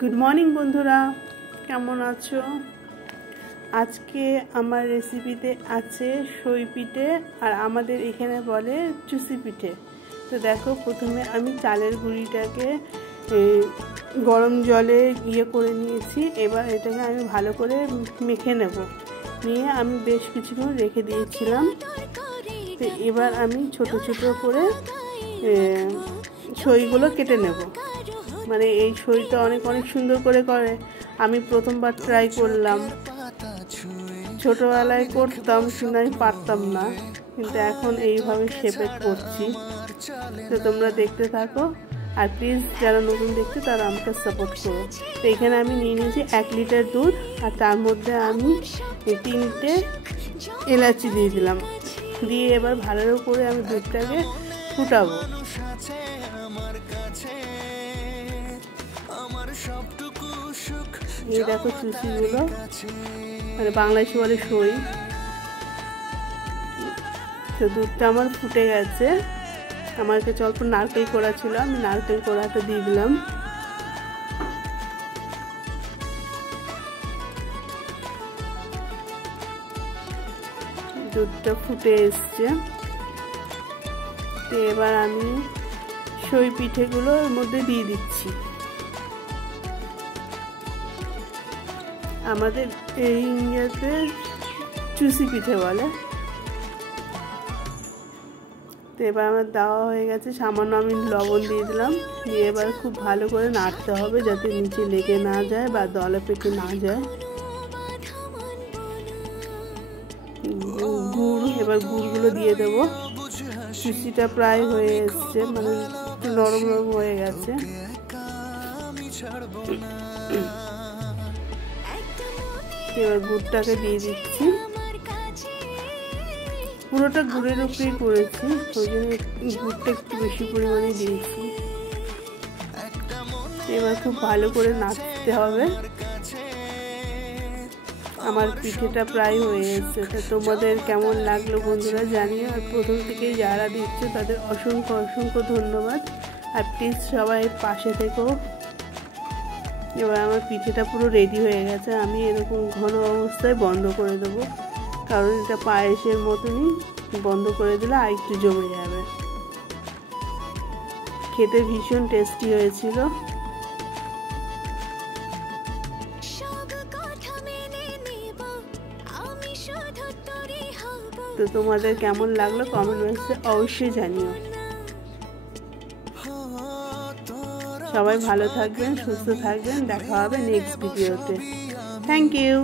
Good morning বন্ধুরা, কেমন আছো? আজকে আমার রেসিপিতে আছে সই পিঠে, আর আমাদের এখানে বলে চুষি পিঠে। তো দেখো, প্রথমে আমি চালের গুঁড়িটাকে গরম জলে করে নিয়েছি। এবার এটাকে আমি ভালো করে মেখে নেব। নিয়ে আমি বেশ কিছুক্ষণ রেখে দিয়েছিলাম। তো এবার আমি ছোট ছোট করে সইগুলো কেটে নেব। মানে এই সইটা অনেক সুন্দর করে করে। আমি প্রথমবার ট্রাই করলাম। ছোটবেলায় করতাম কিন্তু আমি পারতাম না, কিন্তু এখন এইভাবে শেপে করছি। তো তোমরা দেখতে থাকো, আর প্লিজ যারা নতুন দেখতে তারা আমাকে সাপোর্ট করো। তো এখানে আমি নিয়ে নিয়েছি 1 লিটার দুধ, আর তার মধ্যে আমি 3টে এলাচি দিয়ে দিলাম। দিয়ে এবার ভালো করে আমি দুধটাকে ফুটাবো। এই দেখো চুষিগুলো, মানে বাংলাদেশে বলে সই। তো দুধটা আমার ফুটে গেছে। আমার কাছে অল্প নারকেল কোড়া ছিল, আমি নারকেল কোড়াটা দিয়ে দিলাম। দুধটা ফুটে এসছে। তো এবার আমি সই পিঠেগুলো এর মধ্যে দিয়ে দিচ্ছি। আমাদের এই ইন্ডিয়াতে চুষি পিঠে বলে। তো এবার আমার দেওয়া হয়ে গেছে। সামান্য আমি লবণ দিয়ে দিলাম। দিয়ে এবার খুব ভালো করে নাড়তে হবে, যাতে নিচে লেগে না যায় বা দলা পেকে না যায়। গুড়, এবার গুড়গুলো দিয়ে দেবো। চুষিটা প্রায় হয়ে এসছে, মানে একটু নরম নরম হয়ে গেছে। এবার গুড়টাকে দিয়ে দিচ্ছি। পুরোটা গুড়ের উপরেই করেছি, ওই জন্য গুড়টা একটু বেশি পরিমাণে দিয়েছি। এবার খুব ভালো করে নাড়তে হবে। আমার পিঠেটা প্রায় হয়ে এসেছে। তো তোমাদের কেমন লাগলো বন্ধুরা জানিও। আর প্রথম থেকেই যারা দিচ্ছে তাদের অসংখ্য ধন্যবাদ। আর প্লিজ সবাই পাশে থেকো। এবার আমার পিঠেটা পুরো রেডি হয়ে গেছে। আমি এরকম ঘন অবস্থায় বন্ধ করে দেবো, কারণ এটা পায়েসের মতনই। বন্ধ করে দিলে আর একটু জমে যাবে। খেতে ভীষণ টেস্টি হয়েছিল। তো তোমাদের কেমন লাগলো কমেন্ট বক্সে অবশ্যই জানিও। সবাই ভালো থাকবেন, সুস্থ থাকবেন। দেখা হবে নেক্সট ভিডিওতে। Thank you.